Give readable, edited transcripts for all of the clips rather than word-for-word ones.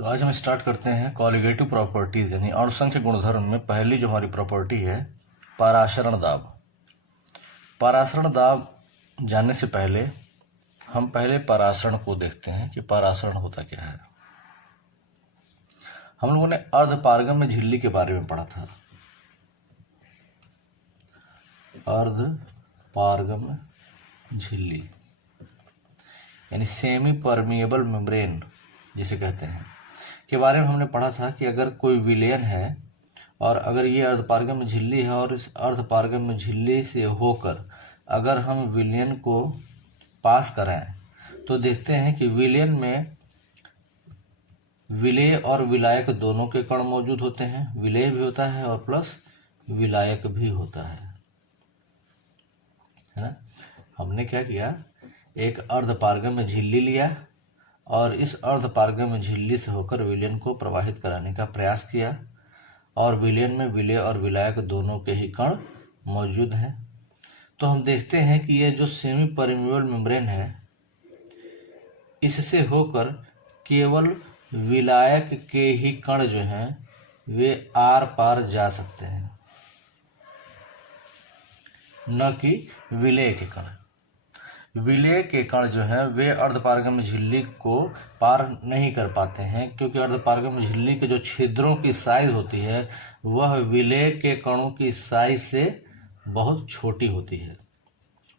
तो आज हम स्टार्ट करते हैं कॉलिगेटिव प्रॉपर्टीज यानी अणुसंख्य गुणधर्म में पहली जो हमारी प्रॉपर्टी है परासरण दाब। परासरण दाब जानने से पहले हम पहले परासरण को देखते हैं कि परासरण होता क्या है। हम लोगों ने अर्धपारगम्य झिल्ली के बारे में पढ़ा था। अर्धपारगम्य झिल्ली यानी सेमी परमिएबल मेम्ब्रेन जिसे कहते हैं के बारे में हमने पढ़ा था कि अगर कोई विलयन है और अगर ये अर्धपारगम्य झिल्ली है और इस अर्धपारगम्य झिल्ली से होकर अगर हम विलयन को पास कराएं तो देखते हैं कि विलयन में विलेय और विलायक दोनों के कण मौजूद होते हैं। विलेय भी होता है और प्लस विलायक भी होता है ना। हमने क्या किया, एक अर्धपारगम्य झिल्ली लिया और इस अर्धपारगम्य झिल्ली से होकर विलयन को प्रवाहित कराने का प्रयास किया और विलयन में विलेय और विलायक दोनों के ही कण मौजूद हैं। तो हम देखते हैं कि यह जो सेमी परमिएबल मेम्ब्रेन है इससे होकर केवल विलायक के ही कण जो हैं वे आर पार जा सकते हैं, न कि विलेय के कण। विलेय के कण जो हैं वे अर्धपारगम्य झिल्ली को पार नहीं कर पाते हैं क्योंकि अर्धपारगम्य झिल्ली के जो छिद्रों की साइज होती है वह विलेय के कणों की साइज से बहुत छोटी होती है।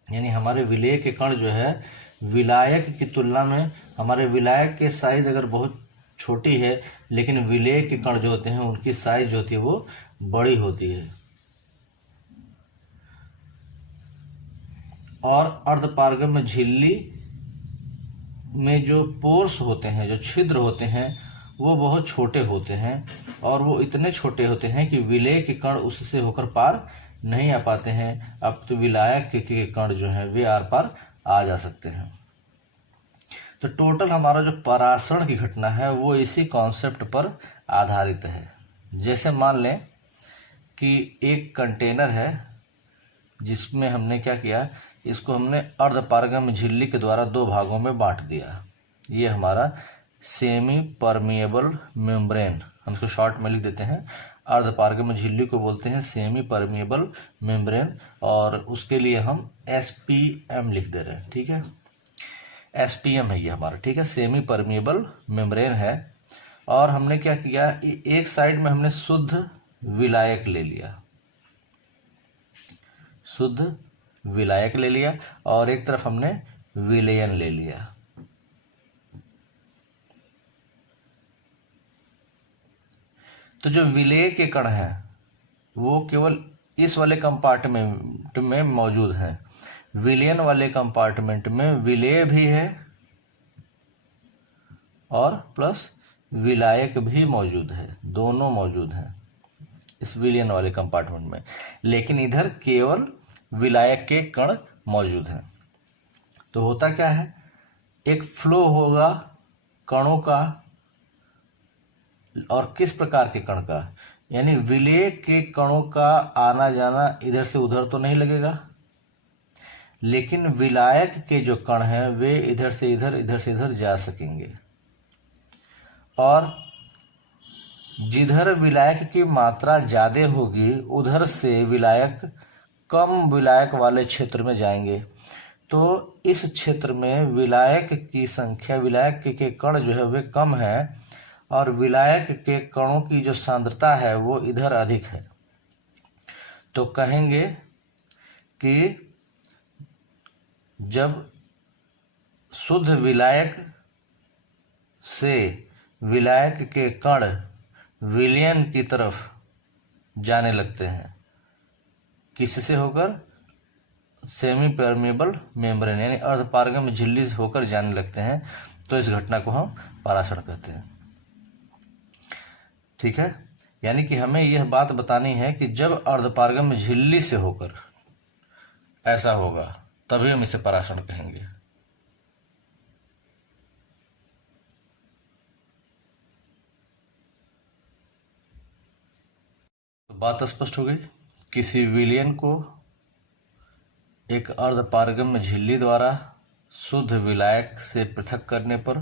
यानी हमारे विलेय के कण जो है विलायक की तुलना में, हमारे विलायक के साइज अगर बहुत छोटी है लेकिन विलेय के कण जो होते हैं उनकी साइज जो होती है वो बड़ी होती है। और अर्धपारगम्य झिल्ली में जो पोर्स होते हैं, जो छिद्र होते हैं वो बहुत छोटे होते हैं और वो इतने छोटे होते हैं कि विलेय के कण उससे होकर पार नहीं आ पाते हैं। अब तो विलायक के कण जो हैं वे आर पार आ जा सकते हैं। तो टोटल हमारा जो परासरण की घटना है वो इसी कॉन्सेप्ट पर आधारित है। जैसे मान लें कि एक कंटेनर है जिसमें हमने क्या किया, इसको हमने अर्धपारगम्य झिल्ली के द्वारा दो भागों में बांट दिया। ये हमारा सेमी परमिएबल मेम्ब्रेन, हम इसको शॉर्ट में लिख देते हैं। अर्धपारगम्य झिल्ली को बोलते हैं सेमी परमिएबल मेम्ब्रेन और उसके लिए हम SPM लिख दे रहे हैं। ठीक है, SPM है ये हमारा। ठीक है, सेमी परमिएबल मेम्ब्रेन है। और हमने क्या किया, एक साइड में हमने शुद्ध विलायक ले लिया, शुद्ध विलायक ले लिया और एक तरफ हमने विलयन ले लिया। तो जो विलेय के कण हैं वो केवल इस वाले कंपार्टमेंट में मौजूद हैं। विलयन वाले कंपार्टमेंट में विलेय भी है और प्लस विलायक भी मौजूद है, दोनों मौजूद हैं इस विलयन वाले कंपार्टमेंट में, लेकिन इधर केवल विलायक के कण मौजूद हैं। तो होता क्या है, एक फ्लो होगा कणों का, और किस प्रकार के कण का, यानी विलेय के कणों का आना जाना इधर से उधर तो नहीं लगेगा, लेकिन विलायक के जो कण हैं वे इधर से इधर, इधर से इधर जा सकेंगे। और जिधर विलायक की मात्रा ज्यादा होगी उधर से विलायक कम विलायक वाले क्षेत्र में जाएंगे। तो इस क्षेत्र में विलायक की संख्या, विलायक के कण जो है वे कम है और विलायक के कणों की जो सांद्रता है वो इधर अधिक है। तो कहेंगे कि जब शुद्ध विलायक से विलायक के कण विलयन की तरफ जाने लगते हैं, किससे होकर, सेमी परमिएबल मेम्ब्रेन यानी अर्धपारगम्य झिल्ली से होकर जाने लगते हैं, तो इस घटना को हम परासरण कहते हैं। ठीक है, यानी कि हमें यह बात बतानी है कि जब अर्धपारगम्य झिल्ली से होकर ऐसा होगा तभी हम इसे परासरण कहेंगे। तो बात स्पष्ट हो गई। किसी विलयन को एक अर्धपारगम्य झिल्ली द्वारा शुद्ध विलायक से पृथक करने पर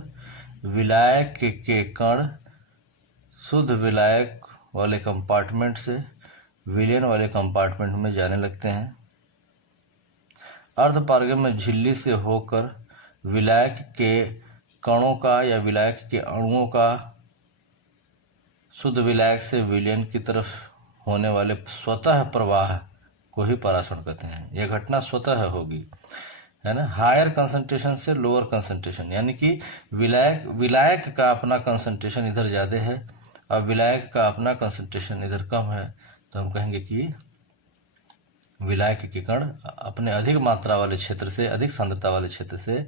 विलायक के कण शुद्ध विलायक वाले कंपार्टमेंट से विलयन वाले कंपार्टमेंट में जाने लगते हैं। अर्धपारगम्य झिल्ली से होकर विलायक के कणों का या विलायक के अणुओं का शुद्ध विलायक से विलयन की तरफ होने वाले स्वतः प्रवाह को ही परासरण कहते हैं। यह घटना स्वतः होगी, है ना। हायर कंसंट्रेशन से लोअर कंसंट्रेशन, यानी कि विलायक का अपना कंसंट्रेशन इधर ज़्यादा है और विलायक का अपना कंसंट्रेशन इधर कम है, तो हम कहेंगे कि विलायक के कण अपने अधिक मात्रा वाले क्षेत्र से, अधिक सांद्रता वाले क्षेत्र से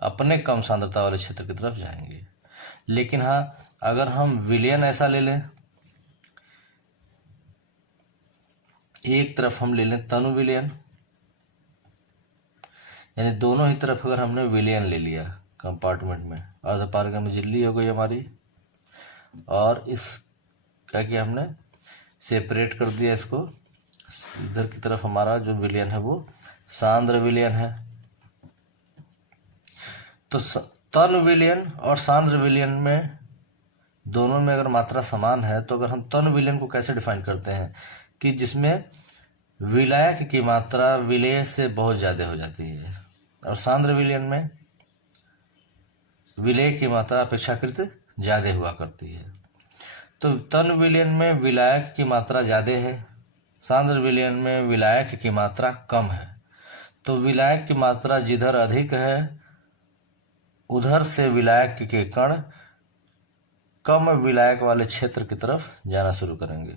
अपने कम सांद्रता वाले क्षेत्र की तरफ जाएंगे। लेकिन हाँ, अगर हम विलयन ऐसा ले लें, एक तरफ हम ले लें तनु विलयन, यानी दोनों ही तरफ अगर हमने विलयन ले लिया कंपार्टमेंट में, अर्धपारगम्य झिल्ली हो गई हमारी, और इस क्या किया हमने, सेपरेट कर दिया इसको। इधर की तरफ हमारा जो विलयन है वो सांद्र विलयन है। तो तनु विलयन और सांद्र विलयन में दोनों में अगर मात्रा समान है, तो अगर हम तनु विलयन को कैसे डिफाइन करते हैं कि जिसमें विलायक की मात्रा विलेय से बहुत ज़्यादा हो जाती है, और सांद्र विलयन में विलेय की मात्रा अपेक्षाकृत ज़्यादा हुआ करती है। तो तनु विलयन में विलायक की मात्रा ज़्यादा है, सांद्र विलयन में विलायक की मात्रा कम है। तो विलायक की मात्रा जिधर अधिक है उधर से विलायक के कण कम विलायक वाले क्षेत्र की तरफ जाना शुरू करेंगे।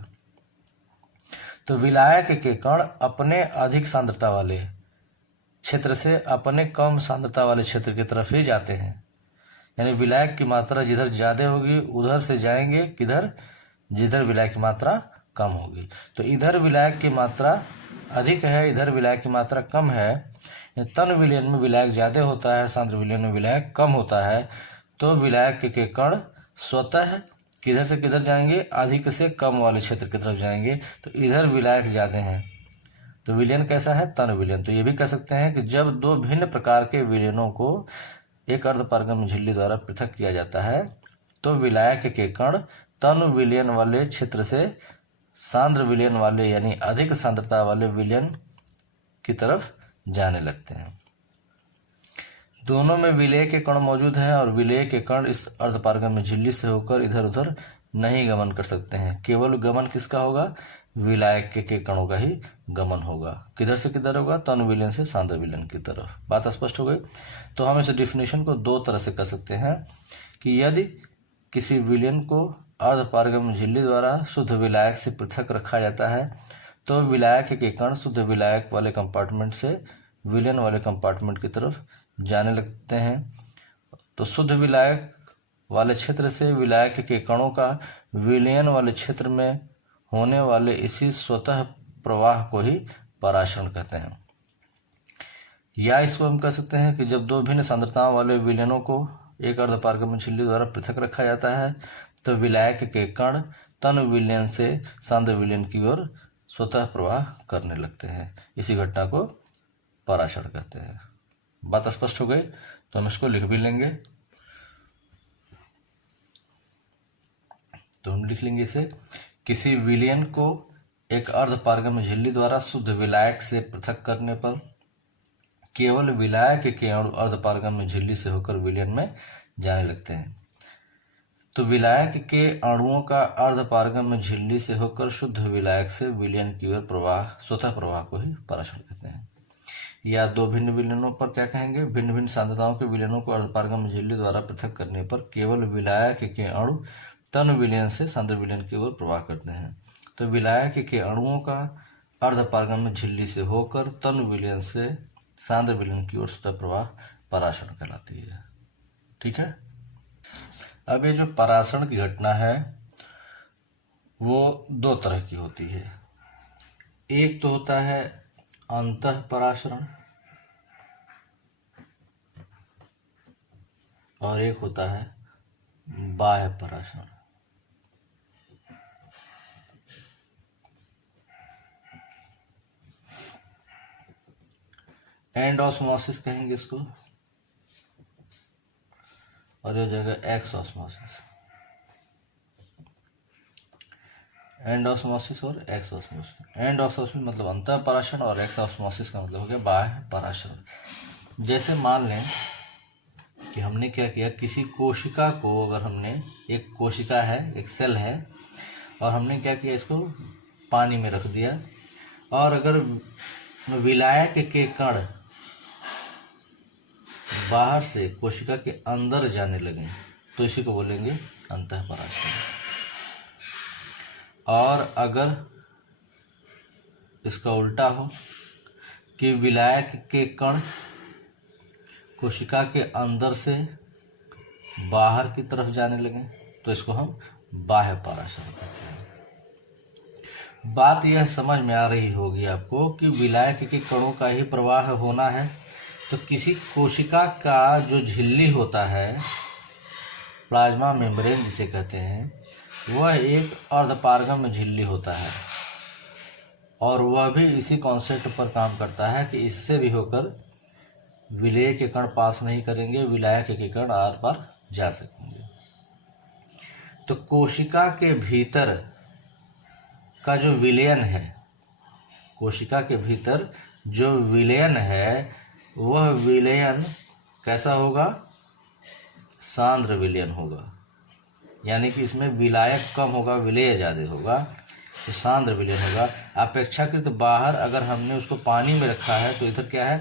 तो विलायक के कण अपने अधिक सांद्रता वाले क्षेत्र से अपने कम सांद्रता वाले क्षेत्र की तरफ ही जाते हैं, यानी विलायक की मात्रा जिधर ज़्यादा होगी उधर से जाएंगे किधर, जिधर विलायक की मात्रा कम होगी। तो इधर विलायक की मात्रा अधिक है, इधर विलायक की मात्रा कम है। तनु विलयन में विलायक ज़्यादा होता है, सांद्र विलयन में विलायक कम होता है। तो विलायक के कण स्वतः किधर से किधर जाएंगे, अधिक से कम वाले क्षेत्र की तरफ जाएंगे। तो इधर विलायक ज़्यादा हैं, तो विलयन कैसा है, तनु विलयन। तो ये भी कह सकते हैं कि जब दो भिन्न प्रकार के विलयनों को एक अर्धपारगम्य झिल्ली द्वारा पृथक किया जाता है, तो विलायक के कण तनु विलयन वाले क्षेत्र से सांद्र विलयन वाले यानी अधिक सांद्रता वाले विलयन की तरफ जाने लगते हैं। दोनों में विलेय के कण मौजूद हैं और विलेय के कण इस अर्धपारगम्य झिल्ली से होकर इधर उधर नहीं गमन कर सकते हैं। केवल गमन किसका होगा, विलायक के कणों का ही गमन होगा। किधर से किधर होगा, तनु विलयन से सांद्र विलयन की तरफ। बात स्पष्ट हो गई। तो हम इस डिफिनेशन को दो तरह से कर सकते हैं कि यदि किसी विलयन को अर्धपारगम्य झिल्ली द्वारा शुद्ध विलायक से पृथक रखा जाता है, तो विलायक के कण शुद्ध विलायक वाले कंपार्टमेंट से विलयन वाले कंपार्टमेंट की तरफ जाने लगते हैं। तो शुद्ध विलायक वाले क्षेत्र से विलायक के कणों का विलयन वाले क्षेत्र में होने वाले इसी स्वतः प्रवाह को ही परासरण कहते हैं। या इसको हम कह सकते हैं कि जब दो भिन्न सांद्रताओं वाले विलयनों को एक अर्धपारगम्य झिल्ली द्वारा पृथक रखा जाता है, तो विलायक के कण तनु विलयन से सांद्र विलयन की ओर स्वतः प्रवाह करने लगते हैं। इसी घटना को परासरण कहते हैं। बात स्पष्ट हो गई। तो हम इसको लिख भी लेंगे। तो हम लिख लेंगे इसे, किसी विलयन को एक अर्धपारगम्य झिल्ली द्वारा शुद्ध विलायक से पृथक करने पर केवल विलायक के अणु अर्धपारगम्य झिल्ली से होकर विलयन में जाने लगते हैं। तो विलायक के अणुओं का अर्धपारगम्य झिल्ली से होकर शुद्ध विलायक से विलयन की ओर प्रवाह, स्वतः प्रवाह को ही परासरण कहते हैं। या दो भिन्न विलयनों पर क्या कहेंगे, भिन्न भिन्न सांद्रताओं के विलयनों को अर्धपारगम्य झिल्ली द्वारा पृथक करने पर केवल विलायक के अणु तनु विलयन से सांद्र विलयन की ओर प्रवाह करते हैं। तो विलायक के अणुओं का अर्धपारगम्य झिल्ली से होकर तनु विलयन से सांद्र विलयन की ओर स्वतः प्रवाह परासरण कहलाती है। ठीक है। अब ये जो परासरण की घटना है वो दो तरह की होती है। एक तो होता है अंतः परासरण और एक होता है बाह्य परासरण। एंड ऑस्मोसिस कहेंगे इसको, और ये जगह एक्स ऑस्मोसिस। एंडोस्मोसिस और एक्सोस्मोसिस। एंडोस्मोसिस मतलब अंतः पराशरण और एक्सोस्मोसिस का मतलब हो गया बाह्य पराशरण। जैसे मान लें कि हमने क्या किया, किसी कोशिका को, अगर हमने, एक कोशिका है, एक सेल है, और हमने क्या किया, इसको पानी में रख दिया, और अगर विलायक के कण बाहर से कोशिका के अंदर जाने लगे तो इसी को बोलेंगे अंतःपराशरण। और अगर इसका उल्टा हो कि विलायक के कण कोशिका के अंदर से बाहर की तरफ जाने लगे तो इसको हम बाह्य पराशरण कहते हैं। बात यह समझ में आ रही होगी आपको कि विलायक के कणों का ही प्रवाह होना है, तो किसी कोशिका का जो झिल्ली होता है, प्लाज्मा मेम्ब्रेन जिसे कहते हैं, वह एक अर्धपारगम्य झिल्ली होता है, और वह भी इसी कॉन्सेप्ट पर काम करता है कि इससे भी होकर विलेय के कण पास नहीं करेंगे, विलायक के कण आर पार जा सकेंगे। तो कोशिका के भीतर का जो विलयन है, कोशिका के भीतर जो विलयन है, वह विलयन कैसा होगा, सांद्र विलयन होगा, यानी कि इसमें विलायक कम होगा, विलेय ज़्यादा होगा, तो सांद्र विलयन होगा। अपेक्षाकृत बाहर अगर हमने उसको पानी में रखा है तो इधर क्या है,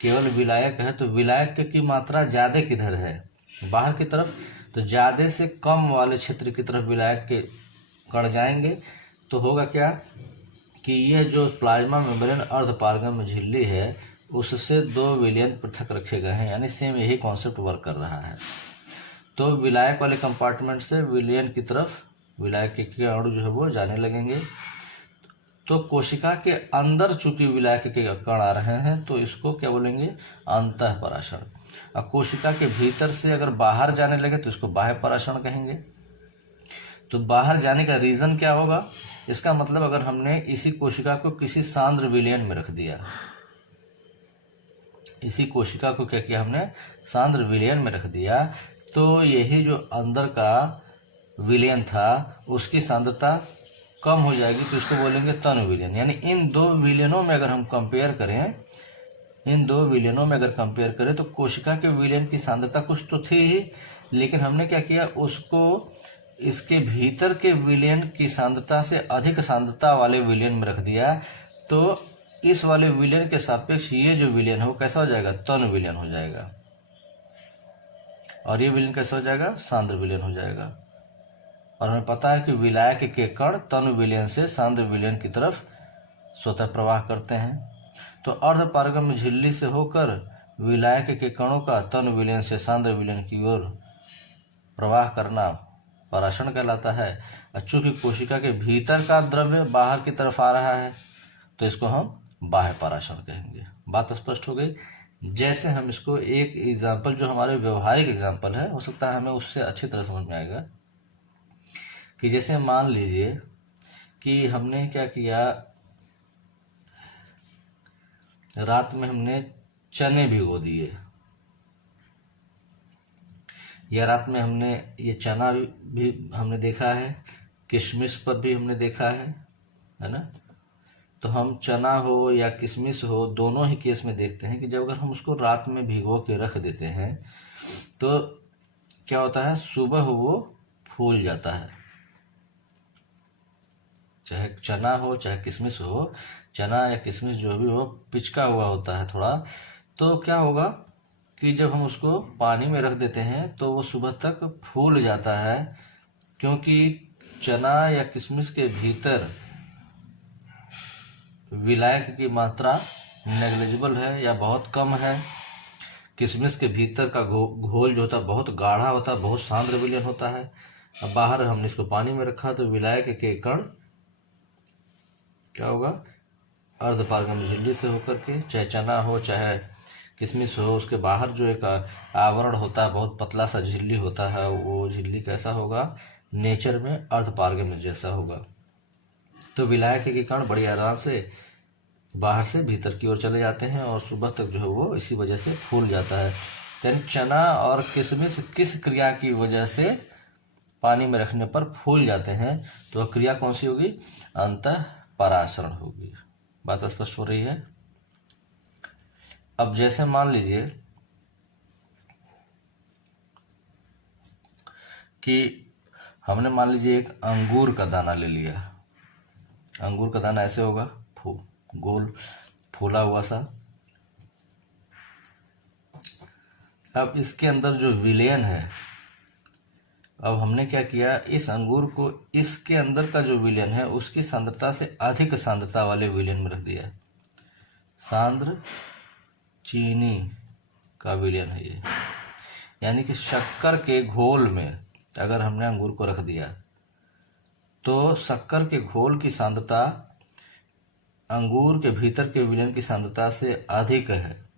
केवल विलायक है, तो विलायक की मात्रा ज़्यादा किधर है, बाहर की तरफ, तो ज़्यादा से कम वाले क्षेत्र की तरफ विलायक के कण जाएंगे, तो होगा क्या कि यह जो प्लाज्मा मेम्ब्रेन अर्धपारगम्य झिल्ली है उससे दो विलयन पृथक रखे गए हैं, यानी सेम यही कॉन्सेप्ट वर्क कर रहा है। तो विलायक वाले कंपार्टमेंट से विलयन की तरफ विलायक के अणु जो है वो जाने लगेंगे। तो कोशिका के अंदर चूंकि विलायक के कण आ रहे हैं तो इसको क्या बोलेंगे, अंतःपराशरण। अब कोशिका के भीतर से अगर बाहर जाने लगे तो इसको बाह्य पराशरण कहेंगे। तो बाहर जाने का रीजन क्या होगा, इसका मतलब अगर हमने इसी कोशिका को किसी सांद्र विलयन में रख दिया, इसी कोशिका को क्या किया हमने, सांद्र विलयन में रख दिया, तो यही जो अंदर का विलयन था उसकी सांद्रता कम हो जाएगी, तो इसको बोलेंगे तनु विलयन। यानी इन दो विलयनों में अगर हम कंपेयर करें, इन दो विलयनों में अगर कंपेयर करें तो कोशिका के विलयन की सांद्रता कुछ तो थी ही, लेकिन हमने क्या किया, उसको इसके भीतर के विलयन की सांद्रता से अधिक सांद्रता वाले विलयन में रख दिया, तो इस वाले विलयन के सापेक्ष ये जो विलयन है वो कैसा हो जाएगा, तनु विलयन हो जाएगा, और ये विलयन कैसा हो जाएगा, सांद्र विलयन हो जाएगा। और हमें पता है कि विलायक के कण तनु विलयन से सांद्र विलयन की तरफ स्वतः प्रवाह करते हैं। तो अर्धपारगम्य झिल्ली से होकर विलायक के कणों का तनु विलयन से सांद्र विलयन की ओर प्रवाह करना पराशरण कहलाता है। चूंकि कोशिका के भीतर का द्रव्य बाहर की तरफ आ रहा है तो इसको हम बाह्य पराशरण कहेंगे। बात स्पष्ट हो गई। जैसे हम इसको एक एग्जाम्पल, जो हमारे व्यवहारिक एग्जाम्पल है, हो सकता है हमें उससे अच्छी तरह समझ में आएगा, कि जैसे मान लीजिए कि हमने क्या किया, रात में हमने चने भिगो दिए, या रात में हमने ये चना भी हमने देखा है, किशमिश पर भी हमने देखा है ना। तो हम चना हो या किशमिश हो, दोनों ही केस में देखते हैं कि जब अगर हम उसको रात में भिगो के रख देते हैं तो क्या होता है, सुबह वो फूल जाता है। चाहे चना हो चाहे किशमिश हो, चना या किशमिश जो भी हो पिचका हुआ होता है थोड़ा, तो क्या होगा कि जब हम उसको पानी में रख देते हैं तो वो सुबह तक फूल जाता है, क्योंकि चना या किशमिश के भीतर विलायक की मात्रा नेग्लिजिबल है या बहुत कम है। किशमिश के भीतर का घोल जो होता है बहुत गाढ़ा होता है, बहुत सांद्र विलयन होता है। अब बाहर हमने इसको पानी में रखा तो विलायक के कण क्या होगा, अर्धपारगम्य झिल्ली से होकर के, चाहे चना हो चाहे किशमिश हो, उसके बाहर जो एक आवरण होता है, बहुत पतला सा झिल्ली होता है, वो झिल्ली कैसा होगा, नेचर में अर्धपारगम्य जैसा होगा। तो विलायक के कण बड़ी आराम से बाहर से भीतर की ओर चले जाते हैं और सुबह तक जो है वो इसी वजह से फूल जाता है। यानी चना और किशमिश किस क्रिया की वजह से पानी में रखने पर फूल जाते हैं, तो वह क्रिया कौन सी होगी? अंतः परासरण होगी। बात स्पष्ट हो रही है? अब जैसे मान लीजिए कि हमने मान लीजिए एक अंगूर का दाना ले लिया। अंगूर का दाना ऐसे होगा, गोल फूला हुआ सा। अब इसके अंदर जो विलयन है, अब हमने क्या किया, इस अंगूर को इसके अंदर का जो विलयन है उसकी सांद्रता से अधिक सांद्रता वाले विलयन में रख दिया। सांद्र चीनी का विलयन है ये, यानी कि शक्कर के घोल में अगर हमने अंगूर को रख दिया तो शक्कर के घोल की सांद्रता अंगूर के भीतर के विलयन की सांद्रता से अधिक है,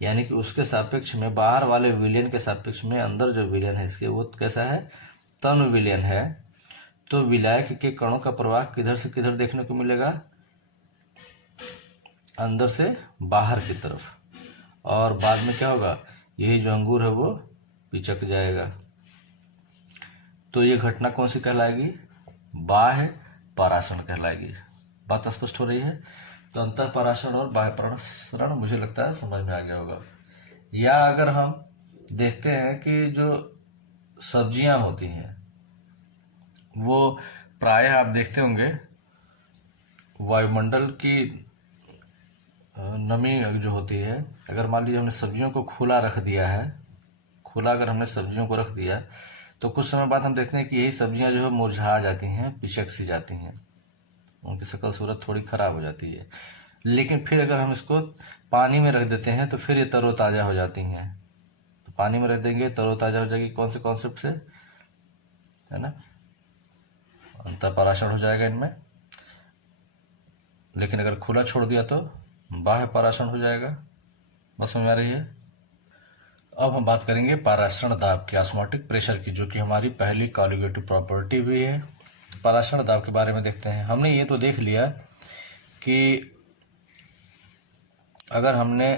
यानी कि उसके सापेक्ष में, बाहर वाले विलयन के सापेक्ष में अंदर जो विलयन है इसके वो कैसा है? तन विलयन है। तो विलायक के कणों का प्रवाह किधर से किधर देखने को मिलेगा? अंदर से बाहर की तरफ। और बाद में क्या होगा? यही जो अंगूर है वो पिचक जाएगा। तो ये घटना कौन सी कहलाएगी? बाह्य परासरण कहलाएगी। बात स्पष्ट हो रही है? तो अंतः परासरण और बाह्य परासरण मुझे लगता है समझ में आ गया होगा। या अगर हम देखते हैं कि जो सब्जियां होती हैं वो प्रायः आप देखते होंगे वायुमंडल की नमी जो होती है, अगर मान लीजिए हमने सब्जियों को खुला रख दिया है, खुला अगर हमने सब्जियों को रख दिया तो कुछ समय बाद हम देखते हैं कि यही सब्जियां जो है मुरझा जाती हैं, पिचक सी जाती हैं, उनकी शक्ल सूरत थोड़ी खराब हो जाती है। लेकिन फिर अगर हम इसको पानी में रख देते हैं तो फिर ये तरोताज़ा हो जाती हैं। तो पानी में रख देंगे तरोताज़ा हो जाएगी, कौन से कॉन्सेप्ट से? है ना, अंतः परासरण हो जाएगा इनमें। लेकिन अगर खुला छोड़ दिया तो बाह्य परासरण हो जाएगा। बस समझ आ रही है? अब हम बात करेंगे परासरण दाब की, ऑस्मोटिक प्रेशर की, जो कि हमारी पहली कॉलिगेटिव प्रॉपर्टी भी है। परासरण दाब के बारे में देखते हैं। हमने ये तो देख लिया कि अगर हमने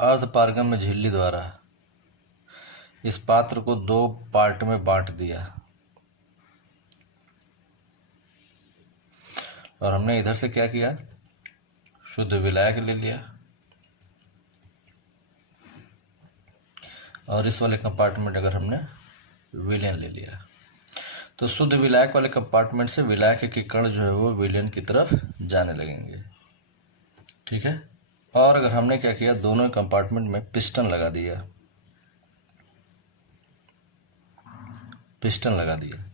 अर्धपारगम्य झिल्ली द्वारा इस पात्र को 2 पार्ट में बांट दिया और हमने इधर से क्या किया, शुद्ध विलायक ले लिया और इस वाले कंपार्टमेंट अगर हमने विलयन ले लिया, तो शुद्ध विलायक वाले कंपार्टमेंट से विलायक के कण जो है वो विलयन की तरफ जाने लगेंगे। ठीक है। और अगर हमने क्या किया, दोनों कंपार्टमेंट में पिस्टन लगा दिया, पिस्टन लगा दिया,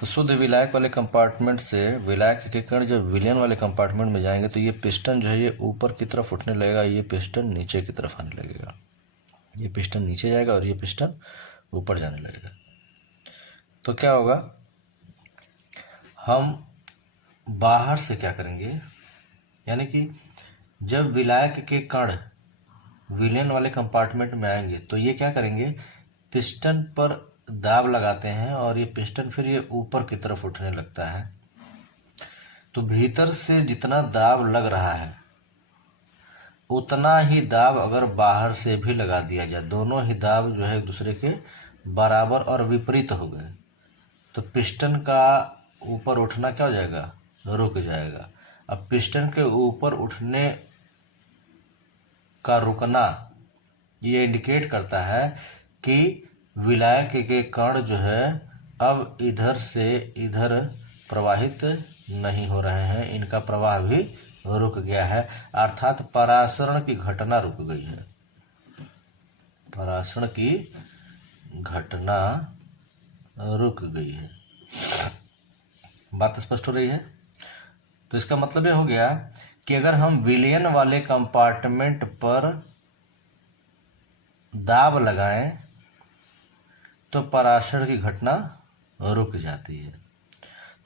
तो शुद्ध विलायक वाले कंपार्टमेंट से विलायक के कण जब विलयन वाले कंपार्टमेंट में जाएंगे तो ये पिस्टन जो है ये ऊपर की तरफ उठने लगेगा, ये पिस्टन नीचे की तरफ आने लगेगा। ये पिस्टन नीचे जाएगा और ये पिस्टन ऊपर जाने लगेगा। तो क्या होगा, हम बाहर से क्या करेंगे, यानी कि जब विलायक के कण विलयन वाले कंपार्टमेंट में आएंगे तो ये क्या करेंगे, पिस्टन पर दाब लगाते हैं और ये पिस्टन फिर ये ऊपर की तरफ उठने लगता है। तो भीतर से जितना दाब लग रहा है उतना ही दाब अगर बाहर से भी लगा दिया जाए, दोनों ही दाब जो है एक दूसरे के बराबर और विपरीत हो गए, तो पिस्टन का ऊपर उठना क्या हो जाएगा, रुक जाएगा। अब पिस्टन के ऊपर उठने का रुकना ये इंडिकेट करता है कि विलायक के कण जो है अब इधर से इधर प्रवाहित नहीं हो रहे हैं, इनका प्रवाह भी रुक गया है, अर्थात परासरण की घटना रुक गई है। परासरण की घटना रुक गई है। बात स्पष्ट हो रही है? तो इसका मतलब ये हो गया कि अगर हम विलयन वाले कंपार्टमेंट पर दाब लगाएं तो परासरण की घटना रुक जाती है।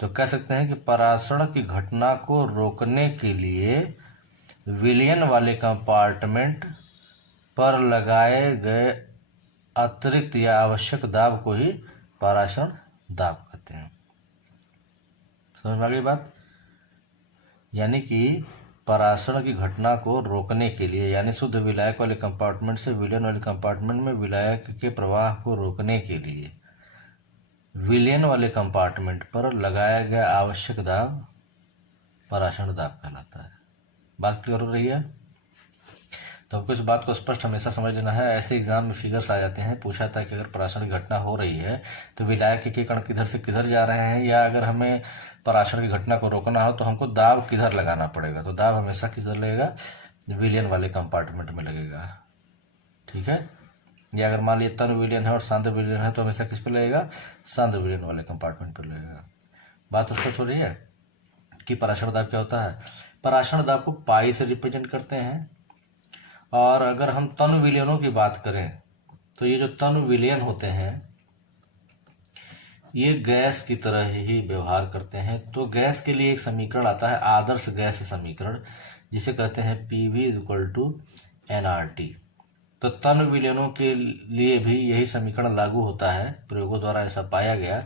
तो कह सकते हैं कि परासरण की घटना को रोकने के लिए विलयन वाले कंपार्टमेंट पर लगाए गए अतिरिक्त या आवश्यक दाब को ही परासरण दाब कहते हैं। समझ में आ गई बात? यानी कि परासरण की घटना को रोकने के लिए, यानी शुद्ध विलायक वाले कंपार्टमेंट से विलयन वाले कंपार्टमेंट में विलायक के प्रवाह को रोकने के लिए विलयन वाले कंपार्टमेंट पर लगाया गया आवश्यक दाब पराशण दाब कहलाता है। बात क्लियर हो रही है? तो हमको इस बात को स्पष्ट हमेशा समझ लेना है। ऐसे एग्जाम में फिगर्स आ जाते हैं, पूछा था कि अगर पराशण की घटना हो रही है तो विलायक के कण किधर से किधर जा रहे हैं, या अगर हमें पराशण की घटना को रोकना हो तो हमको दाब किधर लगाना पड़ेगा। तो दाब हमेशा किधर लगेगा? विलयन वाले कंपार्टमेंट में लगेगा। ठीक है? या अगर मान लीजिए तनु विलयन है और सांद्र विलयन है तो हमेशा किस पे लगेगा? सांद्र विलयन वाले कंपार्टमेंट पर लगेगा। बात स्पष्ट हो रही है कि पराशण दाब क्या होता है? पराशण दाब को पाई से रिप्रेजेंट करते हैं। और अगर हम तनु विलयनों की बात करें तो ये जो तनु विलयन होते हैं ये गैस की तरह ही व्यवहार करते हैं। तो गैस के लिए एक समीकरण आता है, आदर्श गैस समीकरण, जिसे कहते हैं PV = nRT। तो तनु विलयनों के लिए भी यही समीकरण लागू होता है, प्रयोगों द्वारा ऐसा पाया गया।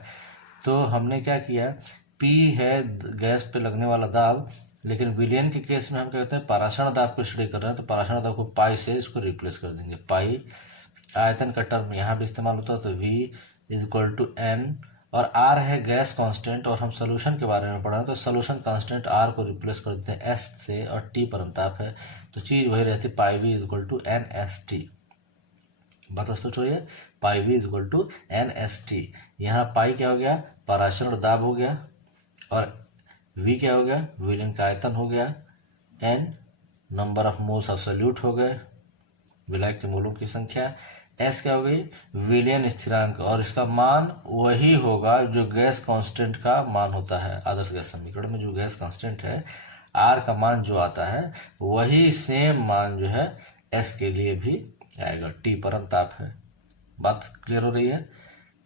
तो हमने क्या किया, P है गैस पे लगने वाला दाब, लेकिन विलयन के केस में हम क्या कहते हैं, पराशण दाब को स्टडी कर रहे हैं तो पराशण दाब को पाई से इसको रिप्लेस कर देंगे। पाई आयतन का टर्म यहाँ भी इस्तेमाल होता है, तो V = N, और R है गैस कांस्टेंट, और हम सोल्यूशन के बारे में पढ़ा है तो सोल्यूशन कांस्टेंट R को रिप्लेस कर देते हैं S से, और T परमताप है तो चीज वही रहती है, पाई V = NST। बात स्पष्ट हो रही है? पाई V = NST। यहाँ पाई क्या हो गया? पराशण दाब हो गया, और V क्या हो गया? विलयन का आयतन हो गया, N number of moles of solute हो गए, विलायक के मोलों की संख्या, S क्या हो गई? विलयन स्थिरांक, और इसका मान वही होगा जो गैस कांस्टेंट का मान होता है। आदर्श गैस समीकरण में जो गैस कांस्टेंट है R का मान जो आता है वही सेम मान जो है S के लिए भी आएगा। T परमताप है। बात क्लियर हो रही है?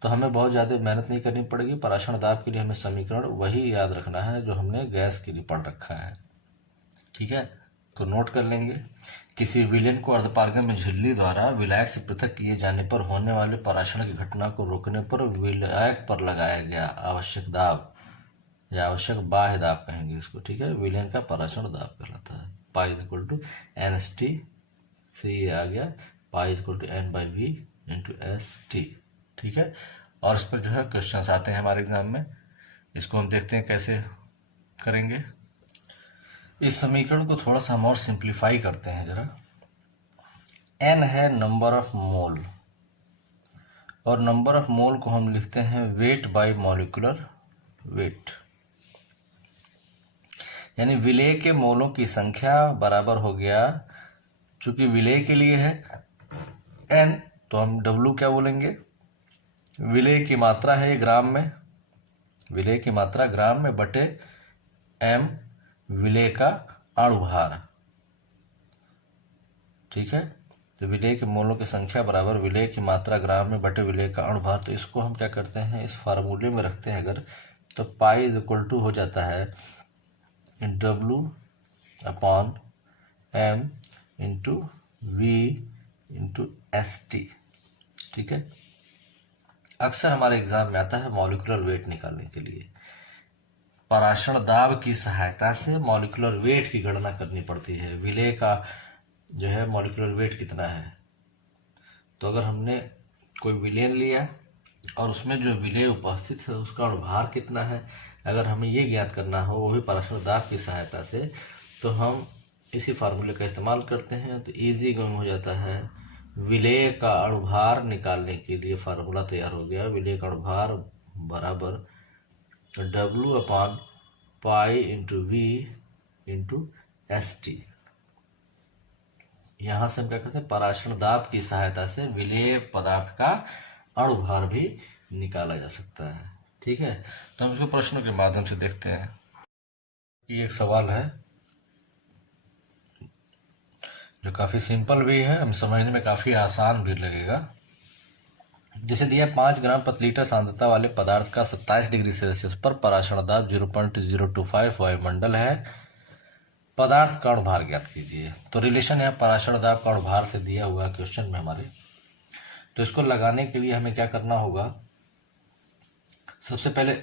तो हमें बहुत ज़्यादा मेहनत नहीं करनी पड़ेगी। पराशण दाब के लिए हमें समीकरण वही याद रखना है जो हमने गैस के लिए पढ़ रखा है। ठीक है? तो नोट कर लेंगे। किसी विलयन को अर्धपारगम में झिल्ली द्वारा विलायक से पृथक किए जाने पर होने वाले पराशण की घटना को रोकने पर विलायक पर लगाया गया आवश्यक दाब या आवश्यक बाह्य दाब कहेंगे इसको। ठीक है? विलयन का पराशण दाब कहलाता है। पाई = NST से ये आ गया, पाई = N/V × ST। ठीक है? और इस पर जो है क्वेश्चंस आते हैं हमारे एग्जाम में, इसको हम देखते हैं कैसे करेंगे। इस समीकरण को थोड़ा सा हम और सिंप्लीफाई करते हैं जरा। N है नंबर ऑफ मोल, और नंबर ऑफ मोल को हम लिखते हैं वेट बाय मॉलिक्यूलर वेट, यानी विलेय के मोलों की संख्या बराबर हो गया, चूंकि विलेय के लिए है N तो हम W क्या बोलेंगे? विलेय की मात्रा है ये ग्राम में, विलेय की मात्रा ग्राम में बटे M विलेय का अणुभार। ठीक है? तो विलेय के मोलों की संख्या बराबर विलेय की मात्रा ग्राम में बटे विलेय का अणुभार। तो इसको हम क्या करते हैं, इस फार्मूले में रखते हैं अगर, तो पाई = हो जाता है W/M × V × ST। ठीक है? अक्सर हमारे एग्जाम में आता है मॉलिक्यूलर वेट निकालने के लिए पराशण दाब की सहायता से मॉलिक्यूलर वेट की गणना करनी पड़ती है। विलेय का जो है मॉलिक्यूलर वेट कितना है, तो अगर हमने कोई विलयन लिया और उसमें जो विलेय उपस्थित है उसका अणुभार कितना है, अगर हमें ये ज्ञात करना हो वो भी पराशण दाब की सहायता से, तो हम इसी फार्मूले का इस्तेमाल करते हैं। तो इजी गोइंग हो जाता है। विलेय का अणुभार निकालने के लिए फार्मूला तैयार हो गया, विलेय का अणुभार बराबर W/π × V × ST। यहां से हम क्या करते हैं, पराशण दाब की सहायता से विलेय पदार्थ का अणुभार भी निकाला जा सकता है। ठीक है? तो हम इसको प्रश्नों के माध्यम से देखते हैं। ये एक सवाल है जो काफी सिंपल भी है, हम समझने में काफी आसान भी लगेगा। जैसे दिया 5 ग्राम प्रति लीटर सांद्रता वाले पदार्थ का 27 डिग्री सेल्सियस पर पराशण दाब 0.025 वायुमंडल है, पदार्थ का अणुभार ज्ञात कीजिए। तो रिलेशन है पराशण दाब का अणुभार से दिया हुआ क्वेश्चन में हमारे। तो इसको लगाने के लिए हमें क्या करना होगा, सबसे पहले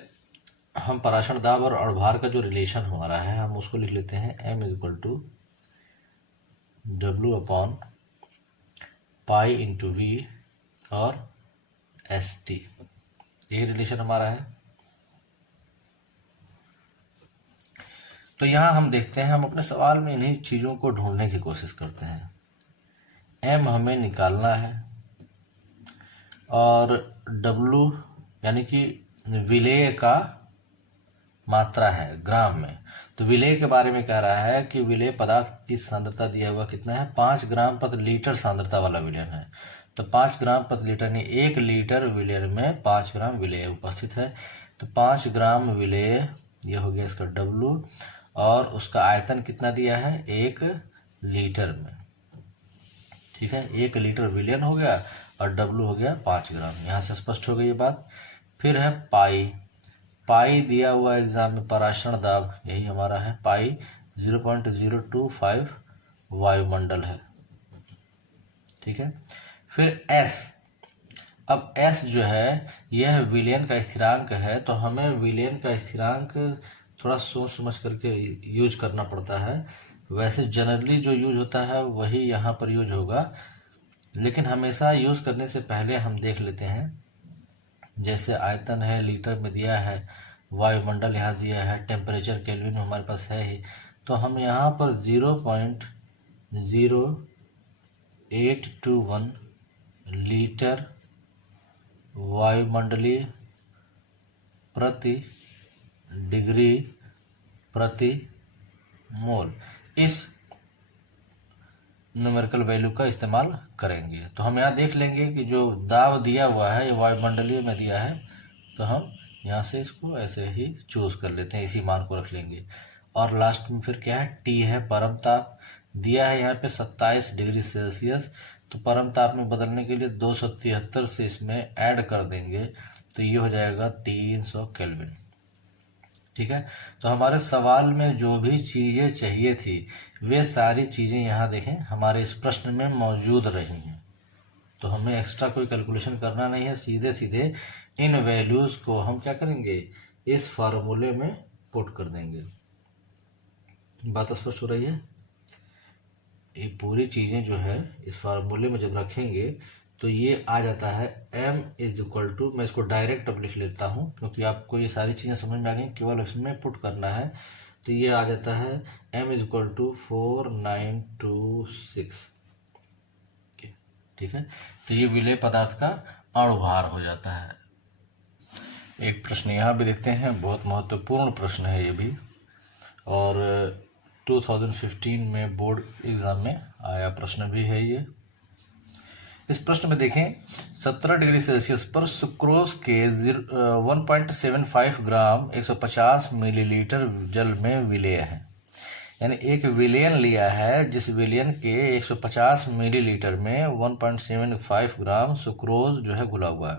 हम पराशण दाब और अणुभार का जो रिलेशन हमारा है हम उसको लिख लेते हैं M = W/π × V और ST। यही रिलेशन हमारा है। तो यहाँ हम देखते हैं, हम अपने सवाल में इन्हीं चीज़ों को ढूंढने की कोशिश करते हैं। एम हमें निकालना है और डब्लू यानी कि विलेय का मात्रा है ग्राम में। तो विलेय के बारे में कह रहा है कि विलेय पदार्थ की सांद्रता दिया हुआ कितना है, 5 ग्राम प्रति लीटर सांद्रता वाला विलयन है। तो 5 ग्राम प्रति लीटर यानी 1 लीटर विलयन में 5 ग्राम विलेय उपस्थित है। तो 5 ग्राम विलेय, ये हो गया इसका डब्लू, और उसका आयतन कितना दिया है, 1 लीटर में। ठीक है, 1 लीटर विलयन हो गया और डब्लू हो गया 5 ग्राम। यहाँ से स्पष्ट हो गई ये बात। फिर है पाई। पाई दिया हुआ एग्जाम में पराशरण दाब, यही हमारा है पाई, 0.025 वायुमंडल है। ठीक है, फिर एस। अब एस जो है यह विलयन का स्थिरांक है, तो हमें विलयन का स्थिरांक थोड़ा सोच समझ करके यूज करना पड़ता है। वैसे जनरली जो यूज होता है वही यहाँ पर यूज होगा, लेकिन हमेशा यूज करने से पहले हम देख लेते हैं। जैसे आयतन है लीटर में दिया है, वायुमंडल यहाँ दिया है, टेम्परेचर केल्विन में हमारे पास है ही, तो हम यहाँ पर 0.0821 लीटर वायुमंडलीय प्रति डिग्री प्रति मोल इस न्यूमेरिकल वैल्यू का इस्तेमाल करेंगे। तो हम यहाँ देख लेंगे कि जो दाब दिया हुआ है ये वायुमंडलीय में दिया है, तो हम यहाँ से इसको ऐसे ही चूज कर लेते हैं, इसी मान को रख लेंगे। और लास्ट में फिर क्या है, टी है परम ताप, दिया है यहाँ पे 27 डिग्री सेल्सियस। तो परम ताप में बदलने के लिए 273 से इसमें ऐड कर देंगे, तो ये हो जाएगा 300 केल्विन। ठीक है, तो हमारे सवाल में जो भी चीज़ें चाहिए थी वे सारी चीज़ें यहाँ देखें हमारे इस प्रश्न में मौजूद रही हैं। तो हमें एक्स्ट्रा कोई कैलकुलेशन करना नहीं है, सीधे सीधे इन वैल्यूज़ को हम क्या करेंगे, इस फार्मूले में पुट कर देंगे। बात स्पष्ट हो रही है। ये पूरी चीज़ें जो है इस फार्मूले में जब रखेंगे तो ये आ जाता है m, मैं इसको डायरेक्ट अब लिख लेता हूँ क्योंकि आपको ये सारी चीज़ें समझ में आ गई, केवल इसमें पुट करना है। तो ये आ जाता है m=4926। ठीक है, तो ये विलेय पदार्थ का अणुभार हो जाता है। एक प्रश्न यहाँ भी देखते हैं, बहुत महत्वपूर्ण प्रश्न है ये भी, और 2015 में बोर्ड एग्जाम में आया प्रश्न भी है ये। इस प्रश्न में देखें, 17 डिग्री सेल्सियस पर सुक्रोज के 1.75 ग्राम 150 मिलीलीटर जल में विलेय है। यानी एक विलयन लिया है, जिस विलयन के 150 मिलीलीटर में 1.75 ग्राम सुक्रोज जो है घुला हुआ है।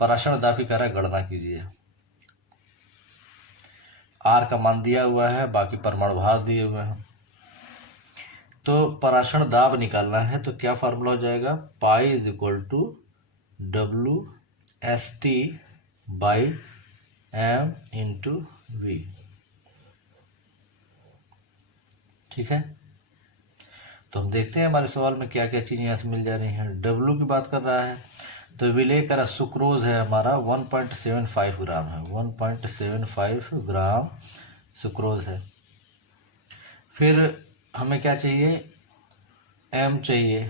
पराशरण दाब की कह रहा है, गणना कीजिए। आर का मान दिया हुआ है, बाकी परमाणु भार दिए हुए हैं। तो पराशरण दाब निकालना है, तो क्या फार्मूला हो जाएगा, पाई =WST/m/V। ठीक है, तो हम देखते हैं हमारे सवाल में क्या क्या चीज़ें यहाँ से मिल जा रही हैं। डब्लू की बात कर रहा है, तो विलेय का सुक्रोज है हमारा 1.75 ग्राम है, 1.75 ग्राम सुक्रोज है। फिर हमें क्या चाहिए, एम चाहिए,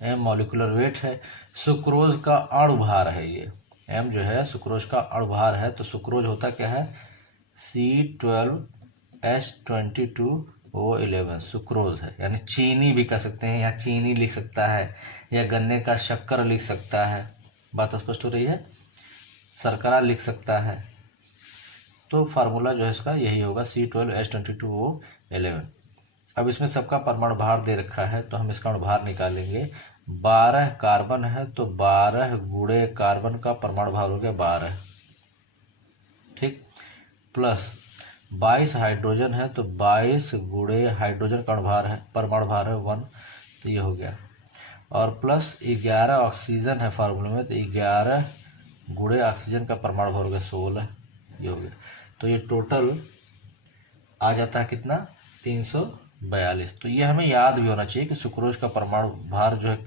एम मॉलिक्यूलर वेट है। सुक्रोज का अणुभार है ये, एम जो है सुक्रोज का अणुभार है। तो सुक्रोज होता क्या है, C12H22O11 सुक्रोज है, यानी चीनी भी कह सकते हैं, या चीनी लिख सकता है, या गन्ने का शक्कर लिख सकता है। बात स्पष्ट हो रही है, शर्करा लिख सकता है। तो फार्मूला जो है इसका यही होगा, C12H22O11। अब इसमें सबका परमाणु भार दे रखा है, तो हम इसका अणुभार निकालेंगे। 12 कार्बन है, तो 12 गुणे कार्बन का परमाणु भार हो गया 12। ठीक, प्लस 22 हाइड्रोजन है, तो 22 गुणे हाइड्रोजन का अणुभार है, परमाणु भार है 1, तो ये हो गया। और प्लस 11 ऑक्सीजन है फार्मूले में, तो 11 गुणे ऑक्सीजन का परमाणु भार हो गया 16, ये हो गया। तो ये टोटल आ जाता है कितना, 342। तो ये हमें याद भी होना चाहिए कि सुक्रोज का परमाणु भार जो है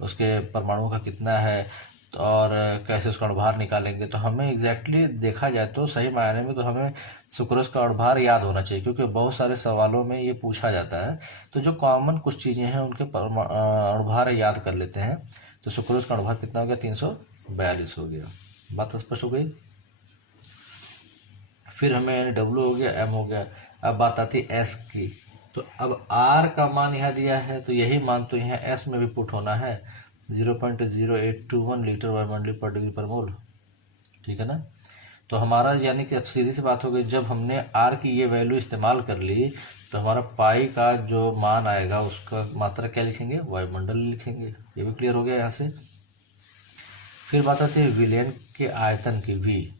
उसके परमाणुओं का कितना है। और कैसे उसका अणुभार निकालेंगे। तो हमें एग्जैक्टली देखा जाए तो सही मायने में तो हमें सुक्रोज का अणुभार याद होना चाहिए, क्योंकि बहुत सारे सवालों में ये पूछा जाता है। तो जो कॉमन कुछ चीज़ें हैं उनके अणुभार याद कर लेते हैं। तो सुक्रोज का अणुभार कितना हो गया, 342 हो गया। बात स्पष्ट हो गई। फिर हमें डब्ल्यू हो गया, एम हो गया। अब बात आती है एस की। तो अब आर का मान यहाँ दिया है, तो यही मान तो यहाँ एस में भी पुट होना है, 0.0821 लीटर वायुमंडलीय पर डिग्री पर मोल। ठीक है ना। तो हमारा यानी कि अब सीधी सी बात हो गई, जब हमने आर की ये वैल्यू इस्तेमाल कर ली तो हमारा पाई का जो मान आएगा उसका मात्रा क्या लिखेंगे, वायुमंडल लिखेंगे। ये भी क्लियर हो गया यहाँ से। फिर बात आती है विलयन के आयतन की, वी।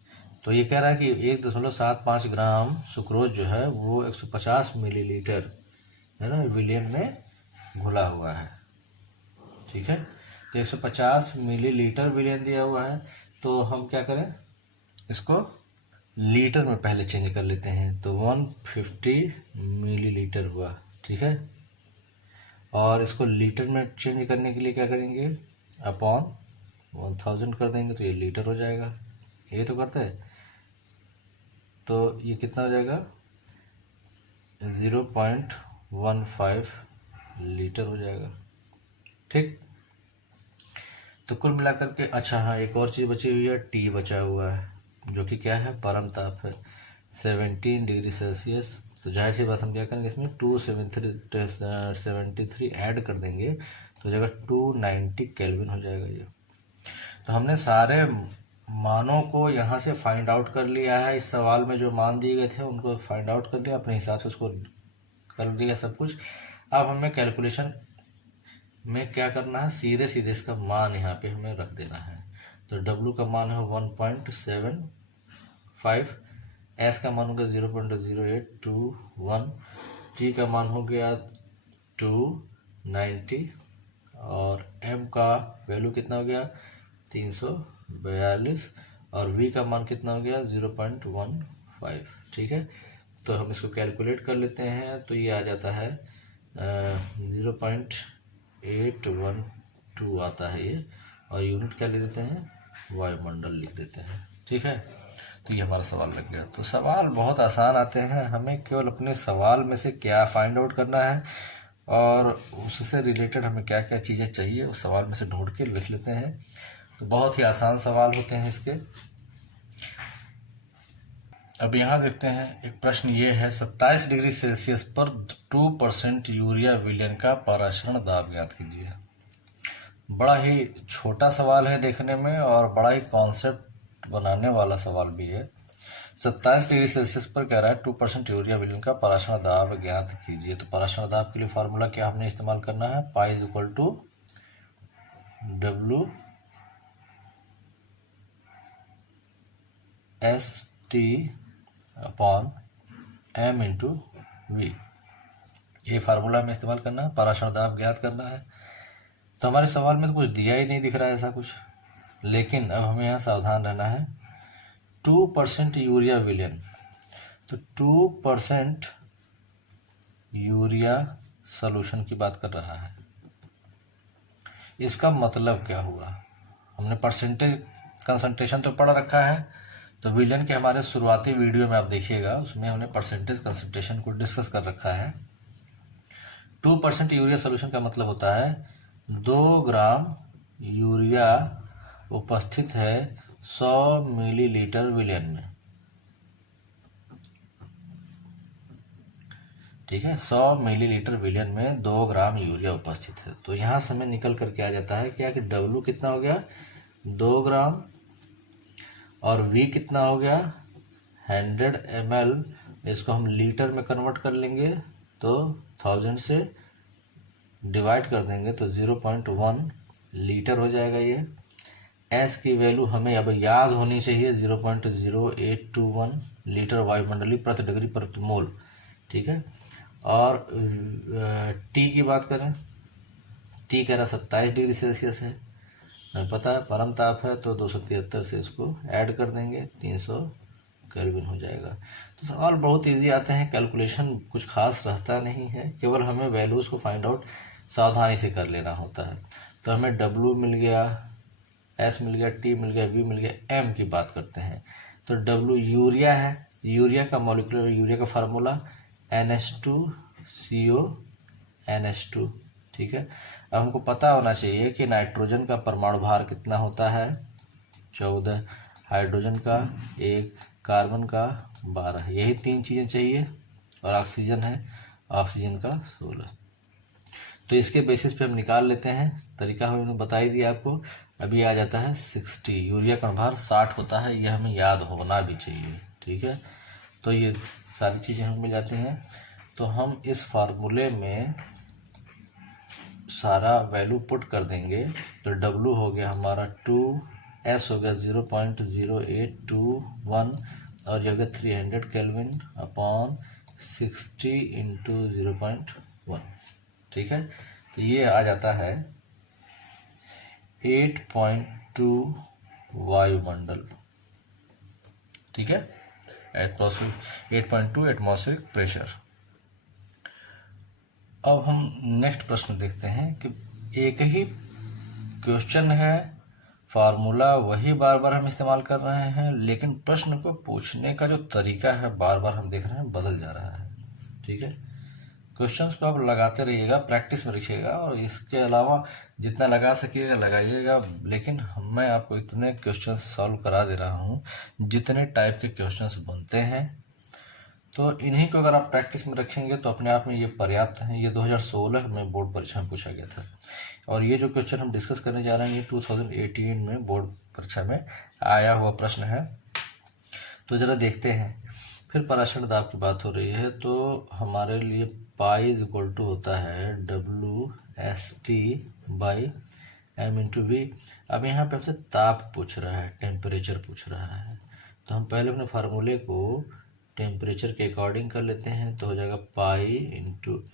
तो ये कह रहा है कि 1.75 ग्राम सुक्रोज जो है वो 150 मिलीलीटर है ना विलयन में घुला हुआ है। ठीक है। तो 150 मिलीलीटर विलयन दिया हुआ है, तो हम क्या करें, इसको लीटर में पहले चेंज कर लेते हैं। तो 150 मिलीलीटर हुआ। ठीक है। और इसको लीटर में चेंज करने के लिए क्या करेंगे, अपॉन 1000 कर देंगे, तो ये लीटर हो जाएगा। ये तो करते हैं। तो ये कितना हो जाएगा, 0.15 लीटर हो जाएगा। ठीक। तो कुल मिलाकर के, अच्छा हाँ, एक और चीज़ बची हुई है, टी बचा हुआ है, जो कि क्या है, परम ताप है, 17 डिग्री सेल्सियस। तो जाहिर सी बात हम क्या करेंगे, इसमें 273 ऐड कर देंगे तो जगह 290 केल्विन हो जाएगा ये। तो हमने सारे मानों को यहाँ से फाइंड आउट कर लिया है। इस सवाल में जो मान दिए गए थे उनको फाइंड आउट कर लिया, अपने हिसाब से उसको कर दिया सब कुछ। अब हमें कैलकुलेशन में क्या करना है, सीधे सीधे इसका मान यहाँ पे हमें रख देना है। तो W का मान है 1.75, S का मान हो गया 0.0821, T का मान हो गया 290 और M का वैल्यू कितना हो गया 342 और V का मान कितना हो गया 0.15। ठीक है। तो हम इसको कैलकुलेट कर लेते हैं। तो ये आ जाता है 0.812 आता है ये, और यूनिट क्या ले देते हैं, वायुमंडल लिख देते हैं। ठीक है। तो ये हमारा सवाल लग गया। तो सवाल बहुत आसान आते हैं, हमें केवल अपने सवाल में से क्या फाइंड आउट करना है और उससे रिलेटेड हमें क्या क्या चीज़ें चाहिए उस सवाल में से ढूंढ के लिख लेते हैं। तो बहुत ही आसान सवाल होते हैं इसके। अब यहाँ देखते हैं, एक प्रश्न ये है, 27 डिग्री सेल्सियस पर 2% यूरिया विलयन का पराशरण दाब ज्ञात कीजिए। बड़ा ही छोटा सवाल है देखने में और बड़ा ही कॉन्सेप्ट बनाने वाला सवाल भी है। 27 डिग्री सेल्सियस पर कह रहा है 2% यूरिया विलयन का पराशरण दाब ज्ञात कीजिए। तो पराशरण दाब के लिए फार्मूला क्या हमने इस्तेमाल करना है, pi is equal to W ST upon M into V। ये फार्मूला हमें इस्तेमाल करना है, पराशरण दाब ज्ञात करना है। तो हमारे सवाल में तो कुछ दिया ही नहीं दिख रहा है ऐसा कुछ, लेकिन अब हमें यहाँ सावधान रहना है। 2% यूरिया विलयन, तो 2% यूरिया सॉल्यूशन की बात कर रहा है। इसका मतलब क्या हुआ, हमने परसेंटेज कंसंट्रेशन तो पढ़ रखा है। तो विलयन के हमारे शुरुआती वीडियो में आप देखिएगा, उसमें हमने परसेंटेज कंसंट्रेशन को डिस्कस कर रखा है। 2% यूरिया सॉल्यूशन का मतलब होता है 2 ग्राम यूरिया उपस्थित है 100 मिलीलीटर विलयन में। ठीक है, 100 मिलीलीटर विलयन में 2 ग्राम यूरिया उपस्थित है। तो यहाँ से हमें निकल करके आ जाता है क्या कि W कितना हो गया 2 ग्राम और V कितना हो गया 100 ml। इसको हम लीटर में कन्वर्ट कर लेंगे तो 1000 से डिवाइड कर देंगे तो 0.1 लीटर हो जाएगा ये। S की वैल्यू हमें अब याद होनी चाहिए 0.0821 लीटर वायुमंडलीय प्रति डिग्री प्रति मोल। ठीक है। और T की बात करें, T कह रहा 27 डिग्री सेल्सियस है, हमें पता है परम ताप है, तो 273 से इसको ऐड कर देंगे 300 केल्विन हो जाएगा। तो सवाल बहुत इजी आते हैं, कैलकुलेशन कुछ खास रहता नहीं है, केवल हमें वैल्यूज़ को फाइंड आउट सावधानी से कर लेना होता है। तो हमें W मिल गया एस मिल गया, टी मिल गया, वी मिल गया, एम की बात करते हैं तो डब्ल्यू यूरिया है। यूरिया का मॉलिक्यूलर यूरिया का फार्मूला NH2CO NH2, ठीक है। अब हमको पता होना चाहिए कि नाइट्रोजन का परमाणु भार कितना होता है 14, हाइड्रोजन का 1, कार्बन का 12, यही 3 चीज़ें चाहिए। और ऑक्सीजन है, ऑक्सीजन का 16। तो इसके बेसिस पे हम निकाल लेते हैं। तरीका हमने बता ही दिया आपको। अभी आ जाता है 60, यूरिया का भार 60 होता है, यह हमें याद होना भी चाहिए, ठीक है। तो ये सारी चीज़ें हमें मिल जाती हैं। तो हम इस फार्मूले में सारा वैल्यू पुट कर देंगे। तो W हो गया हमारा 2, S हो गया 0.0821 और ये हो गया 300 केल्विन अपॉन 60 इंटू 0.1, ठीक है। तो ये आ जाता है 8.2 वायुमंडल, ठीक है, 8.2 एटमॉस्फेरिक प्रेशर। अब हम नेक्स्ट प्रश्न देखते हैं कि एक ही क्वेश्चन है, फार्मूला वही बार बार हम इस्तेमाल कर रहे हैं, लेकिन प्रश्न को पूछने का जो तरीका है बार बार हम देख रहे हैं बदल जा रहा है, ठीक है। क्वेश्चंस को आप लगाते रहिएगा, प्रैक्टिस में रखिएगा और इसके अलावा जितना लगा सकिएगा लगाइएगा। लेकिन मैं आपको इतने क्वेश्चंस सॉल्व करा दे रहा हूँ जितने टाइप के क्वेश्चंस बनते हैं, तो इन्हीं को अगर आप प्रैक्टिस में रखेंगे तो अपने आप में ये पर्याप्त है। ये 2016 में बोर्ड परीक्षा में पूछा गया था और ये जो क्वेश्चन हम डिस्कस करने जा रहे हैं ये 2018 में बोर्ड परीक्षा में आया हुआ प्रश्न है। तो ज़रा देखते हैं। फिर पराशर दाब की बात हो रही है तो हमारे लिए पाई इज इक्वल टू होता है WST/m/v। अब यहाँ पे हमसे ताप पूछ रहा है, टेम्परेचर पूछ रहा है, तो हम पहले अपने फार्मूले को टेम्परेचर के अकॉर्डिंग कर लेते हैं। तो हो जाएगा पाई इंटू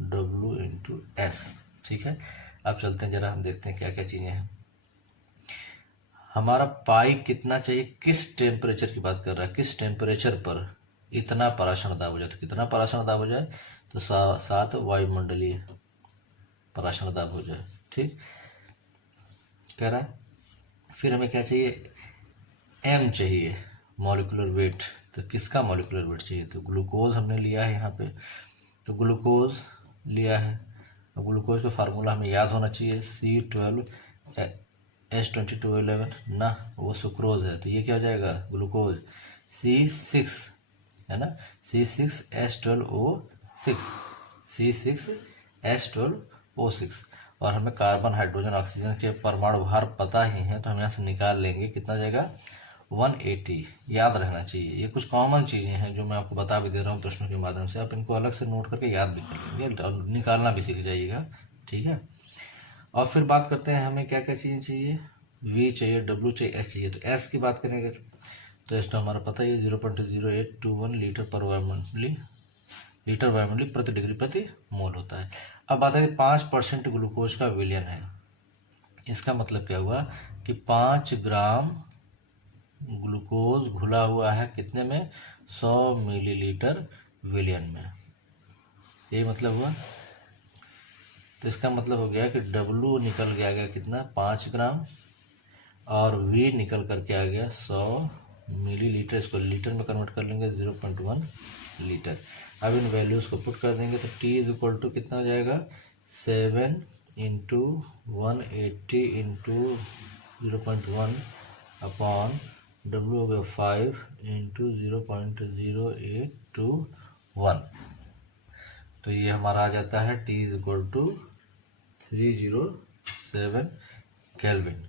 mv/w/s, ठीक है। अब चलते हैं जरा हम देखते हैं क्या क्या चीज़ें हैं। हमारा पाई कितना चाहिए, किस टेम्परेचर की बात कर रहा है, किस टेम्परेचर पर इतना पराशर दाब हो जाए। तो कितना पराशर दाब हो जाए, तो 7 वायुमंडलीय पराशर दाब हो जाए, ठीक कह रहा है। फिर हमें क्या चाहिए, एम चाहिए, मॉलिक्यूलर वेट। तो किसका मॉलिक्यूलर वेट चाहिए, तो ग्लूकोज हमने लिया है यहाँ पे, तो ग्लूकोज लिया है। अब ग्लूकोज का फार्मूला हमें याद होना चाहिए C12H2211 ना, वो सुक्रोज है, तो ये क्या हो जाएगा ग्लूकोज C6 है ना, C6H12O6 और हमें कार्बन, हाइड्रोजन, ऑक्सीजन के परमाणु भार पता ही है, तो हम यहाँ से निकाल लेंगे कितना जाएगा 180। याद रहना चाहिए, ये कुछ कॉमन चीज़ें हैं जो मैं आपको बता भी दे रहा हूँ प्रश्नों के माध्यम से। आप इनको अलग से नोट करके याद भी कर लेंगे और निकालना भी सीख जाइएगा, ठीक है। और फिर बात करते हैं हमें क्या क्या चीज़ें चाहिए, V चाहिए, W चाहिए, S चाहिए। तो S की बात करेंगे तो S तो हमारा पता ही है 0.0821 लीटर वायुमंडलीय प्रति डिग्री प्रति मोल होता है। अब बात है 5% ग्लूकोज का विलयन है। इसका मतलब क्या हुआ कि 5 ग्राम ग्लूकोज घुला हुआ है कितने में, 100 मिलीलीटर विलयन में, यही मतलब हुआ। तो इसका मतलब हो गया कि W निकल के आ गया कितना 5 ग्राम और V निकल करके आ गया 100 मिलीलीटर। इसको लीटर में कन्वर्ट कर लेंगे 0.1 लीटर। अब इन वैल्यूज़ को पुट कर देंगे तो T इज इक्वल टू कितना हो जाएगा 7 इंटू 180 इंटू 0.1 अपॉन W हो गया 5 इंटू 0.0821। तो ये हमारा आ जाता है T is equal to 307 kelvin.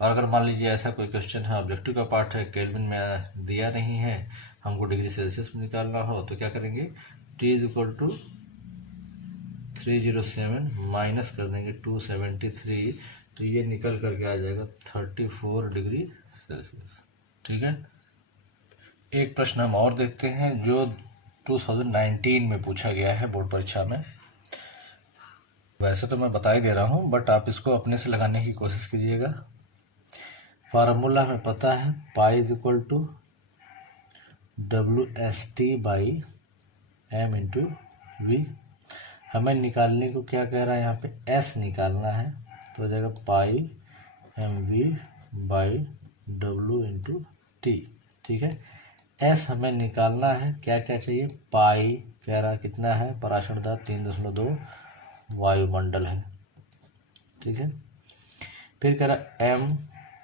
और अगर मान लीजिए ऐसा कोई क्वेश्चन है, ऑब्जेक्टिव का पार्ट है, केल्विन में दिया नहीं है, हमको डिग्री सेल्सियस में निकालना हो, तो क्या करेंगे T is equal to 307 minus कर देंगे 273, तो ये निकल करके आ जाएगा 34 डिग्री सेल्सियस, ठीक है। एक प्रश्न हम और देखते हैं जो 2019 में पूछा गया है बोर्ड परीक्षा में। वैसे तो मैं बता ही दे रहा हूँ बट आप इसको अपने से लगाने की कोशिश कीजिएगा। फार्मूला हमें पता है pi is equal to WST/m/v। हमें निकालने को क्या कह रहा है, यहाँ पे S निकालना है। तो हो जाएगा पाई mv by w into T. ठीक है, एस हमें निकालना है, क्या क्या चाहिए, पाई कह रहा कितना है, पराशर दाब 3.2 वायुमंडल है। ठीक है, फिर कह रहा M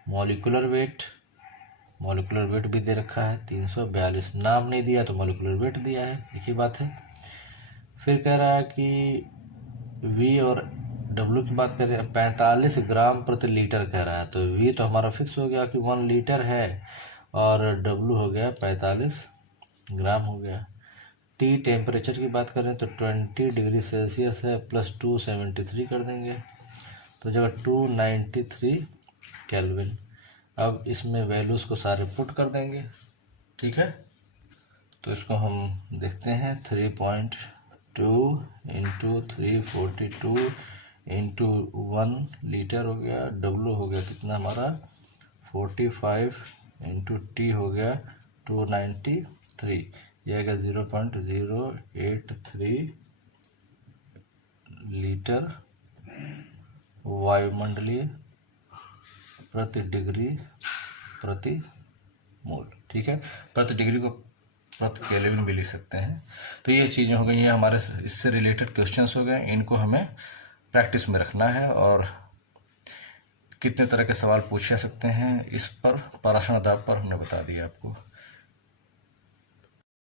molecular weight, molecular weight भी दे रखा है 342, नाम नहीं दिया तो मॉलिक्यूलर वेट दिया है, एक ही बात है। फिर कह रहा है कि V और W की बात करें 45 ग्राम प्रति लीटर कह रहा है, तो V तो हमारा फिक्स हो गया कि 1 लीटर है और W हो गया 45 ग्राम हो गया। T टेम्परेचर की बात करें तो 20 डिग्री सेल्सियस है, प्लस 273 कर देंगे तो जगह 293 केल्विन। अब इसमें वैल्यूज को सारे पुट कर देंगे। ठीक है, तो इसको हम देखते हैं 3.2 इंटू 342 इंटू 1 लीटर हो गया, W हो गया कितना हमारा 45 इंटू T हो गया 293, यह आएगा 0.083 लीटर वायुमंडलीय प्रति डिग्री प्रति मोल। ठीक है, प्रति डिग्री को प्रति केल्विन भी लिख सकते हैं। तो ये चीज़ें हो गई हैं हमारे, इससे रिलेटेड क्वेश्चंस हो गए, इनको हमें प्रैक्टिस में रखना है। और कितने तरह के सवाल पूछ सकते हैं इस पर, पराशर दाब पर हमने बता दिया आपको।